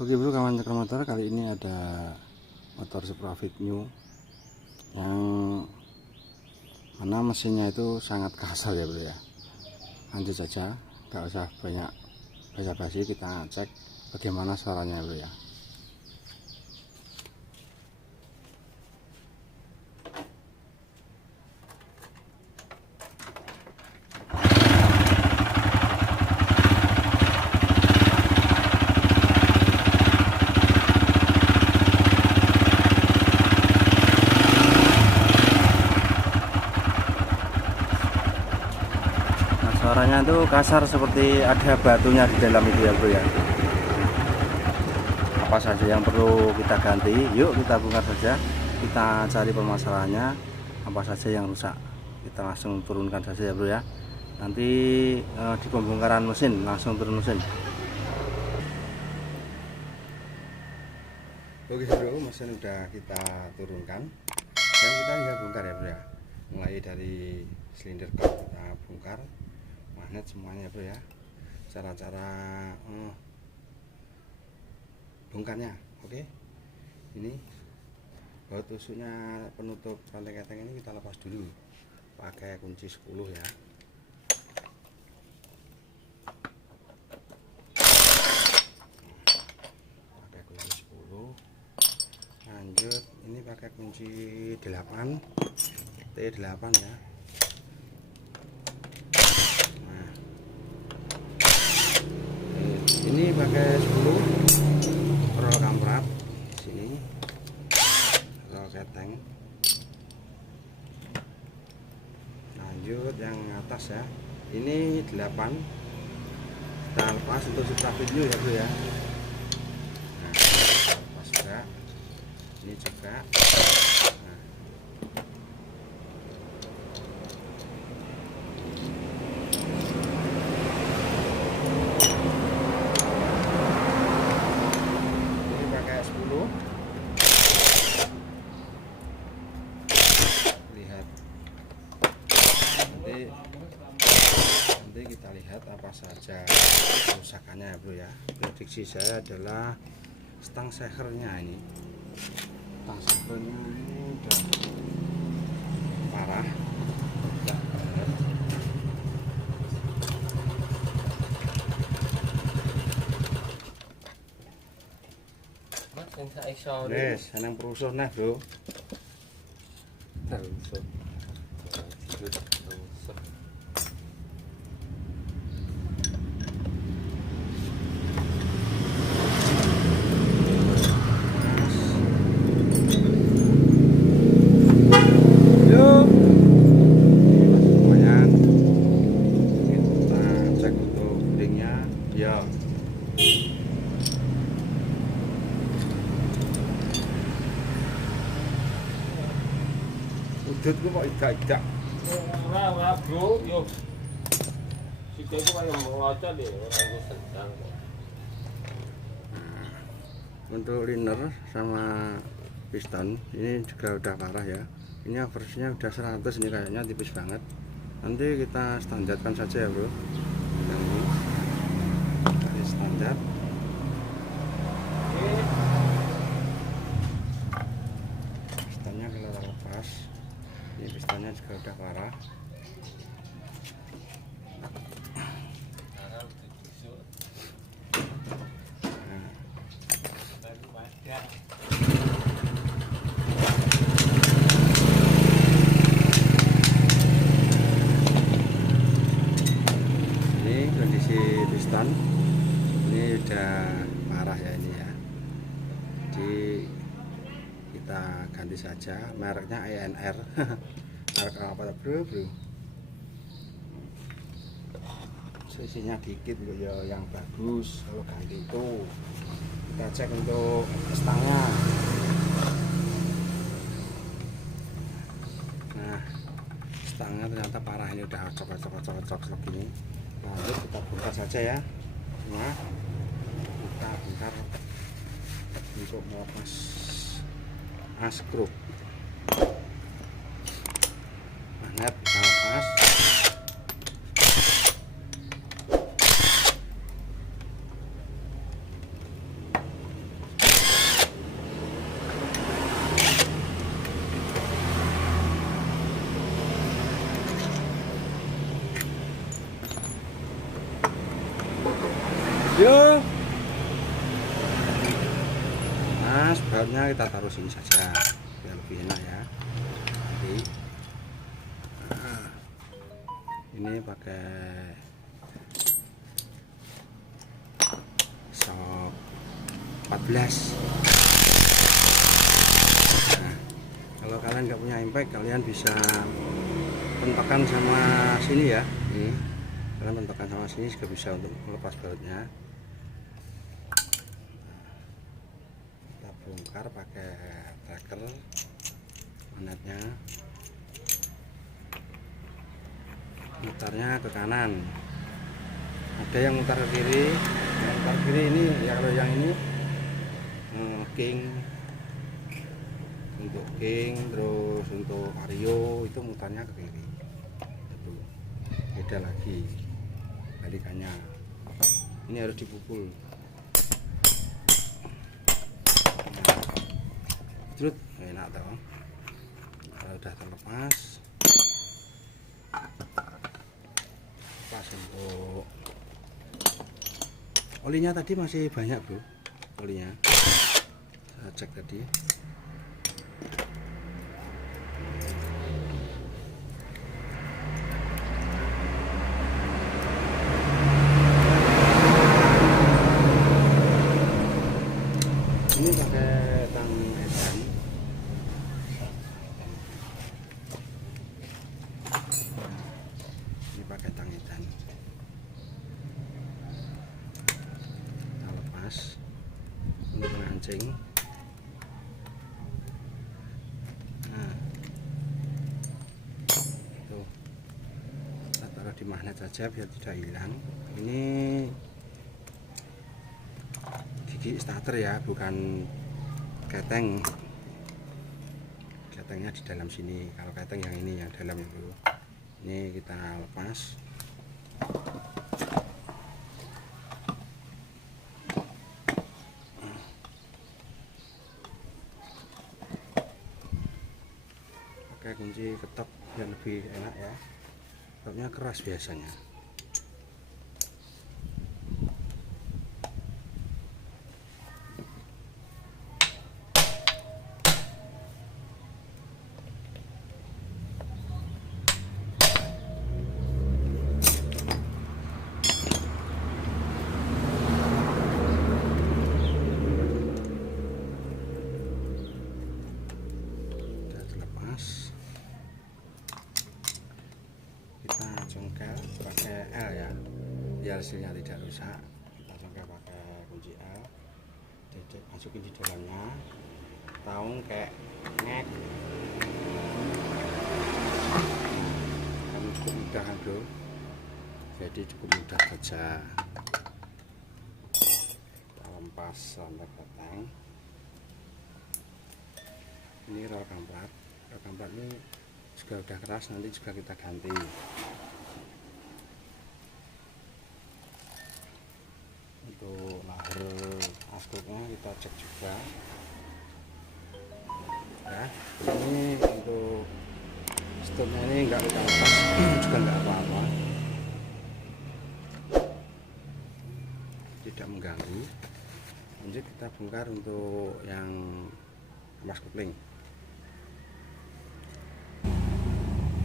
Oke bro, kawan cakar motor, kali ini ada motor Supra Fit New yang mana mesinnya itu sangat kasar ya bro ya. Lanjut saja, nggak usah banyak basa-basi, kita cek bagaimana suaranya bro ya. Suaranya tuh kasar seperti ada batunya di dalam itu ya bro ya. Apa saja yang perlu kita ganti? Yuk kita bongkar saja. Kita cari permasalahannya, apa saja yang rusak. Kita langsung turunkan saja ya bro ya. Nanti di pembongkaran mesin langsung turun mesin. Oke bro, mesin udah kita turunkan dan kita tinggal bongkar ya bro ya. Mulai dari silinder kita bongkar, magnet semuanya bro ya, cara-cara bongkarnya. Oke, ini baut tusuknya penutup rantai keteng ini kita lepas dulu pakai kunci 10 ya. Pakai kunci 10, lanjut ini pakai kunci 8 T8 ya. Ini pakai 10 rol kamprat sini, rol keteng. Lanjut yang atas ya, ini 8 kita lepas untuk Supra Fit New ya bro ya. Nah, lepas juga ini juga. Nah, lihat nanti kita lihat apa saja kerusakannya ya bro ya. Prediksi saya adalah stang sehernya ini udah parah, yes, senang perusuh nah bro. Lumayan, kita cek untuk ringnya ya. Udut kok idak-idak. Ora bro, yo. Sikilku kaya melocot ya, ora sedang. Untuk liner sama piston ini juga udah parah ya. Ini average-nya udah 100, ini kayaknya tipis banget. Nanti kita standarkan saja ya bro. Ini standar. Pistonnya kelihatan lepas. Ini pistonnya juga udah parah. Ini kondisi piston ini udah parah ya ini ya. Jadi kita ganti saja, mereknya ENR. Merek apa bro? Sisinya dikit bro ya, yang bagus. Kalau ganti itu kita cek untuk stangnya. Nah, stangnya ternyata parah, ini udah cocok begini. Lanjut kita bongkar saja ya. Nah, kita bongkar untuk melepas askruk. Magnet kita lepas. lepas, bautnya kita taruh sini saja biar lebih enak ya. Jadi, nah, ini pakai shop 14. Nah, kalau kalian nggak punya impact, kalian bisa pentokan sama sini ya. Ini kalian pentokan sama sini juga bisa untuk melepas bautnya. Kita bongkar pakai tracker manetnya, mutarnya ke kanan, ada yang mutar ke kiri. Yang mutar ke kiri ini ya, kalau yang ini king, untuk king, terus untuk vario itu mutarnya ke kiri. Itu beda lagi balikannya, ini harus dipukul. Terus enak toh. Kalau udah terlepas, pas untuk olinya tadi masih banyak bro, olinya saya cek tadi. Ini pakai tang edan. Ini pakai tang edan. Kita lepas untuk mengancing. Nah, tuh, kita taruh di magnet saja biar tidak hilang. Ini gigi starter ya, bukan keteng. Ketengnya di dalam sini. Kalau keteng yang ini, yang dalam itu. Ini kita lepas. Pakai kunci ketok biar lebih enak ya. Ketoknya keras biasanya. Kita congkel pakai L ya, biar hasilnya tidak rusak. Kita congkel pakai kunci L, masukin di dalamnya, taung kayak ngek. Kan cukup mudah kan bro, jadi cukup mudah saja. Kita lempas sampai keteng. Ini rol kamprat ini juga udah keras, nanti juga kita ganti. Untuk lahar aspuknya kita cek juga ya. Ini untuk stopnya ini enggak kita lepas juga enggak apa-apa, tidak mengganggu. Lanjut kita bongkar untuk yang mas kopling.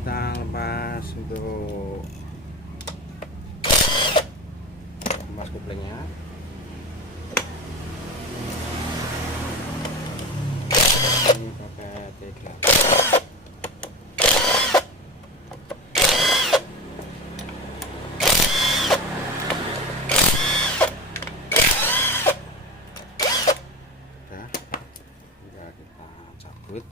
Kita lepas untuk mas koplingnya. Ini pakai T3. Sudah kita cabut.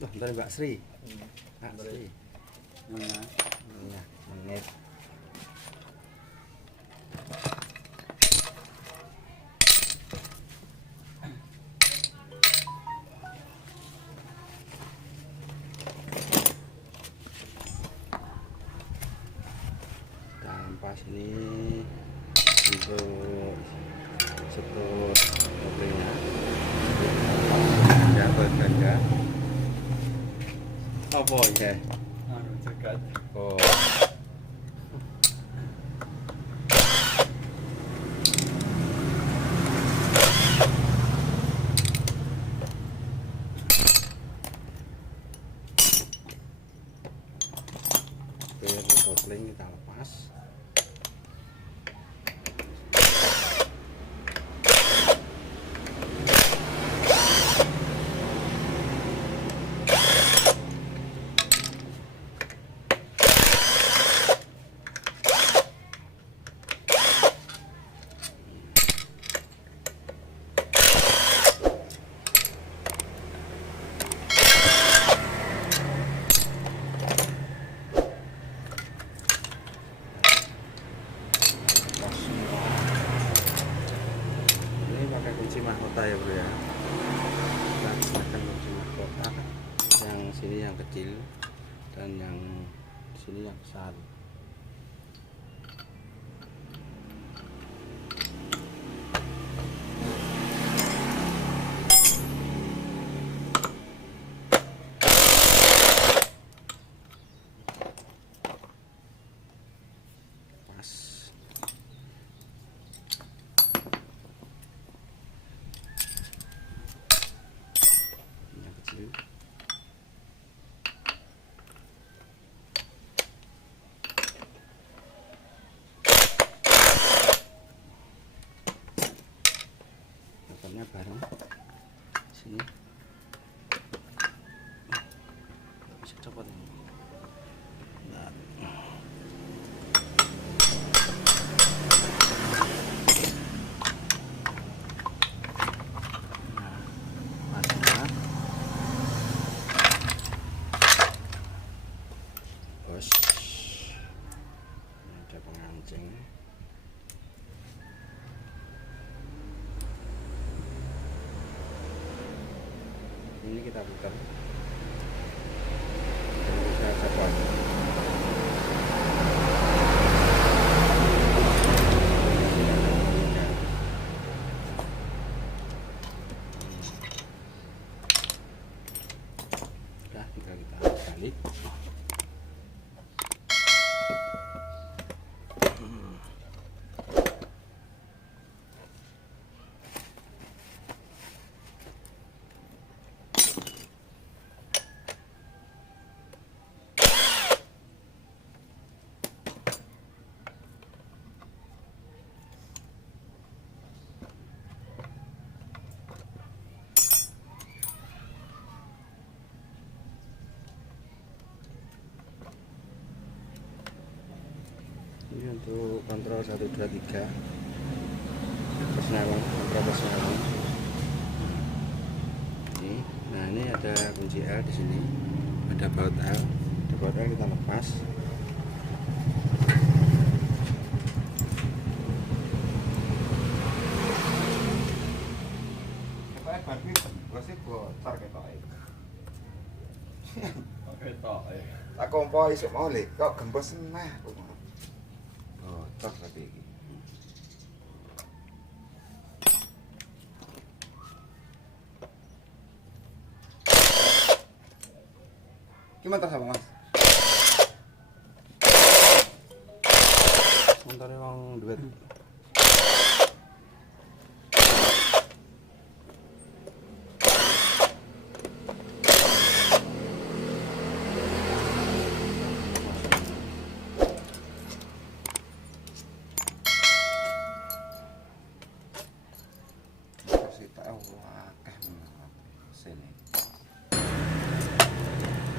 Loh, dari Mbak Sri. Mbak Sri. Menit. Kita lepas ini untuk setor mobilnya. Ya, berganda. Apa ya? Cekat. Oh. Biar kopling kita lepas. Ini pakai kunci mahkota ya bro ya. Kita gunakan kunci mahkota, yang sini yang kecil dan yang sini yang besar. Pas. Yang kecil. Tekannya bareng sini. Bisa copot ini. Nah. Pasnya. Bos. Ini ada pengancing. Ini kita putar dan bisa copot. Udah, tinggal kita balik. Ini untuk kontrol 1 2 3 persnelong, kontrol persnelong. Ini, nah ini ada kunci L di sini, ada baut L, kita lepas. Kayak babi gue sih bocor ketoke. Ketoke. Tak kompo isuk mau lek kok gembos meneh. Bocor tapi iki. Gimana sama Mas? Montore wong duit. Sini.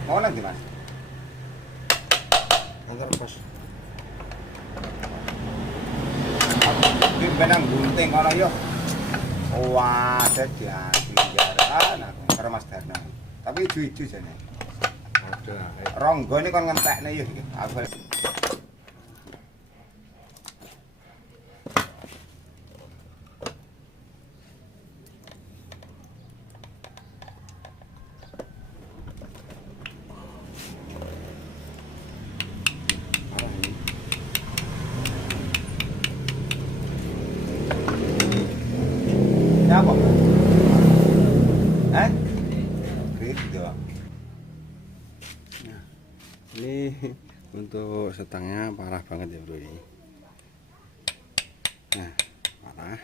Mau nanti Mas? Antar pos. Aku benang gunting ngono yo. Wah, dadi jaran aku karo Mas Darna. Tapi ijo-ijo jane. Ada. Ronggo ini kon ngentekne yo iki. Aku apa? Gitu. Nah, ini untuk setangnya parah banget ya bro ini. Nah parah,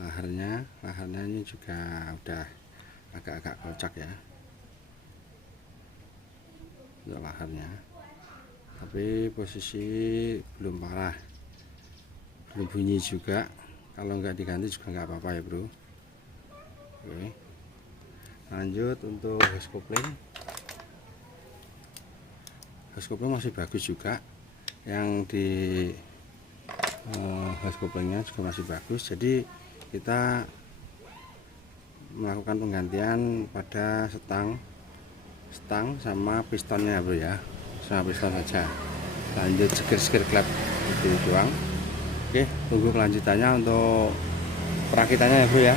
laharnya ini juga udah agak-agak kocak ya untuk laharnya, tapi posisi belum parah, belum bunyi juga. Kalau nggak diganti juga nggak apa-apa ya bro. Oke, lanjut untuk hose kopling masih bagus juga, yang di hose koplingnya juga masih bagus. Jadi kita melakukan penggantian pada stang sama pistonnya bro ya, sama piston saja. Lanjut sekir klep itu doang. Oke, tunggu kelanjutannya untuk perakitannya ya bro ya.